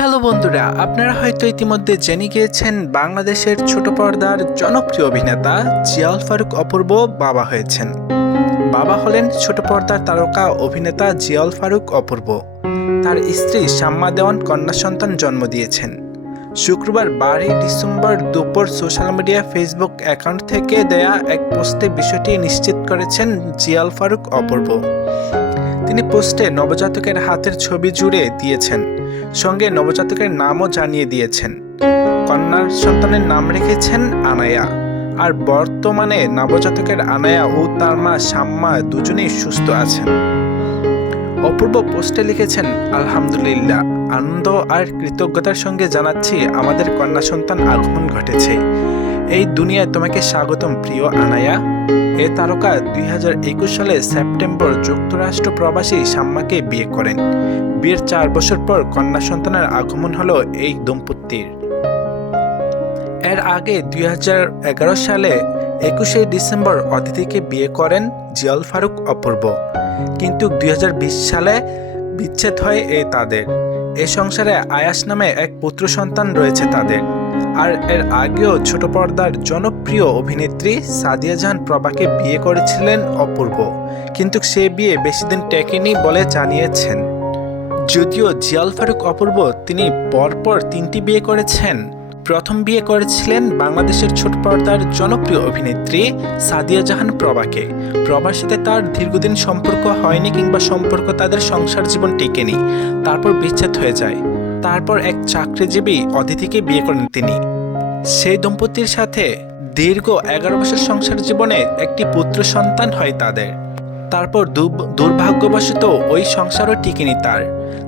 Hello বন্ধুরা, আপনারা হয়তো ইতিমধ্যে জেনে গিয়েছেন বাংলাদেশের ছোট পর্দার জনপ্রিয় অভিনেতা জিয়াউল ফারুক অপূর্ব বাবা হয়েছেন। বাবা হলেন ছোট পর্দার তারকা অভিনেতা জিয়াউল ফারুক অপূর্ব। তার স্ত্রী শাম্মা দেওয়ান কন্যা সন্তান জন্ম দিয়েছেন। শুক্রবার 12 ডিসেম্বর দুপুর সোশ্যাল মিডিয়া ফেসবুক অ্যাকাউন্ট থেকে দেয়া এক পোস্টে বিষয়টি নিশ্চিত করেছেন জিয়াউল ফারুক অপূর্ব। তিনি পোস্টে নবজাতকের হাতের ছবি জুড়ে দিয়েছেন, সঙ্গে নবজাতকের নামও জানিয়ে দিয়েছেন। কন্যা সন্তানের নাম রেখেছেন আনায়া। আর বর্তমানে নবজাতকের আনায়া ও তার মা শাম্মা দুজনেই সুস্থ আছেন। অপূর্ব পোস্টে লিখেছেন, আলহামদুলিল্লাহ, আনন্দ আর কৃতজ্ঞতার সঙ্গে জানাচ্ছি আমাদের কন্যা সন্তান আগমন ঘটেছে। এই দুনিয়ায় তোমাকে স্বাগতম প্রিয় আনায়া। এ তারকা 2021 সালে সেপ্টেম্বর যুক্তরাষ্ট্র প্রবাসী শাম্মাকে বিয়ে করেন। বিয়ের 4 বছর পর কন্যা সন্তানের আগমন হলো এই দম্পতির। এর আগে 2011 সালে 21 ডিসেম্বর অদিতিকে বিয়ে করেন জিয়াউল ফারুক অপূর্ব, কিন্তু 2020 সালে বিচ্ছেদ হয় তাদের। এ সংসারে আয়াস নামে এক পুত্র সন্তান রয়েছে তাদের। আর এর আগেও ছোট পর্দার জনপ্রিয় অভিনেত্রী সাদিয়া জাহান প্রভাকে বিয়ে করেছিলেন অপূর্ব, কিন্তু সে বিয়ে বেশি দিন টেকেনি বলে জানিয়েছেন। যদিও জিয়াউল ফারুক অপূর্ব তিনি পরপর 3টি বিয়ে করেছেন। প্রথম বিয়ে করেছিলেন বাংলাদেশের ছোট পর্দার জনপ্রিয় অভিনেত্রী সাদিয়া জাহান প্রভাকে। প্রভার সাথে তার দীর্ঘদিন সম্পর্ক হয়নি কিংবা সম্পর্ক তাদের সংসার জীবন টেকেনি, তারপর বিচ্ছেদ হয়ে যায়। তারপর এক চাকরিজীবী অদিতিকে বিয়ে করেন তিনি। সেই দম্পতির সাথে দীর্ঘ 11 বছর সংসার জীবনে একটি পুত্র সন্তান হয় তাদের। তারপর দুর্ভাগ্যবশত ওই সংসারও টিকেনি তার।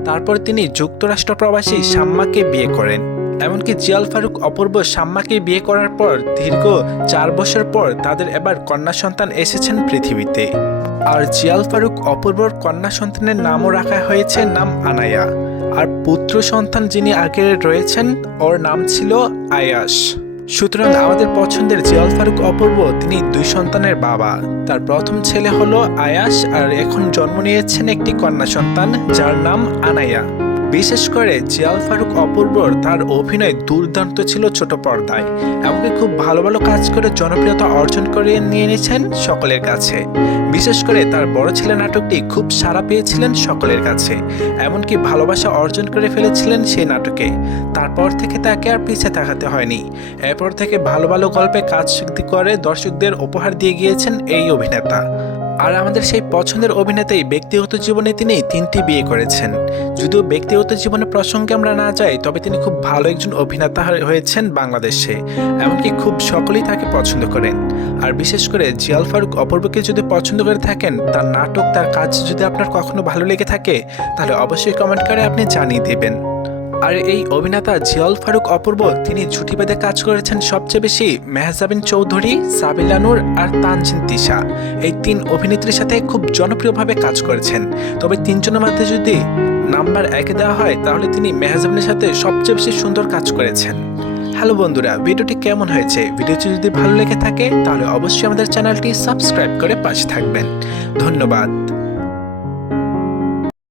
তারপর তিনি যুক্তরাষ্ট্র প্রবাসী শাম্মাকে বিয়ে করেন। এমনকি জিয়াউল ফারুক অপূর্ব শাম্মাকে বিয়ে করার পর দীর্ঘ 4 বছর পর তাদের এবার কন্যা সন্তান এসেছেন পৃথিবীতে। আর জিয়াউল ফারুক অপূর্বর কন্যা সন্তানের নামও রাখা হয়েছে নাম আনায়া। আর পুত্র সন্তান যিনি আগে রয়েছেন ওর নাম ছিল আয়াস। সুতরাং আমাদের পছন্দের জিয়াউল ফারুক অপূর্ব তিনি 2 সন্তানের বাবা। তার প্রথম ছেলে হলো আয়াস, আর এখন জন্ম নিয়েছেন একটি কন্যা সন্তান যার নাম আনায়া। বিশেষ করে জিয়াউল ফারুক অপূর্বর তার অভিনয় দুর্দান্ত ছিল ছোট পর্দায়। এমনকি খুব ভালো ভালো কাজ করে জনপ্রিয়তা অর্জন করে নিয়ে নিয়েছেন সকলের কাছে। বিশেষ করে তার বড় ছেলে নাটকটি খুব সাড়া পেয়েছিলেন সকলের কাছে, এমনকি ভালোবাসা অর্জন করে ফেলেছিলেন সেই নাটকে। তারপর থেকে তাকে আর পিছে তাকাতে হয়নি। এরপর থেকে ভালো ভালো গল্পে কাজ করে দর্শকদের উপহার দিয়ে গিয়েছেন এই অভিনেতা। আর আমাদের সেই পছন্দের অভিনেতাই ব্যক্তিগত জীবনে তিনি 3টি বিয়ে করেছেন। যদিও ব্যক্তিগত জীবনে প্রসঙ্গে আমরা না যাই, তবে তিনি খুব ভালো একজন অভিনেতা হয়েছেন বাংলাদেশে। এমনকি খুব সকলেই তাকে পছন্দ করেন। আর বিশেষ করে জিয়াউল ফারুক অপূর্বকে যদি পছন্দ করে থাকেন, তার নাটক তার কাজ যদি আপনার কখনো ভালো লেগে থাকে, তাহলে অবশ্যই কমেন্ট করে আপনি জানিয়ে দেবেন। আর এই অভিনেতা জিয়াউল ফারুক অপূর্ব তিনি জুটি বেঁধে কাজ করেছেন সবচেয়ে বেশি মেহজাবিন চৌধুরী, সাবিলা নূর আর তানজিন তিশা। এই 3 অভিনেত্রীর সাথে খুব জনপ্রিয়ভাবে কাজ করেছেন। তবে 3 জনের মধ্যে যদি নাম্বার 1 দেওয়া হয়, তাহলে তিনি মেহজাবিনের সাথে সবচেয়ে বেশি সুন্দর কাজ করেছেন। হ্যালো বন্ধুরা, ভিডিওটি কেমন হয়েছে? ভিডিওটি যদি ভালো লেগে থাকে তাহলে অবশ্যই আমাদের চ্যানেলটি সাবস্ক্রাইব করে পাশে থাকবেন। ধন্যবাদ।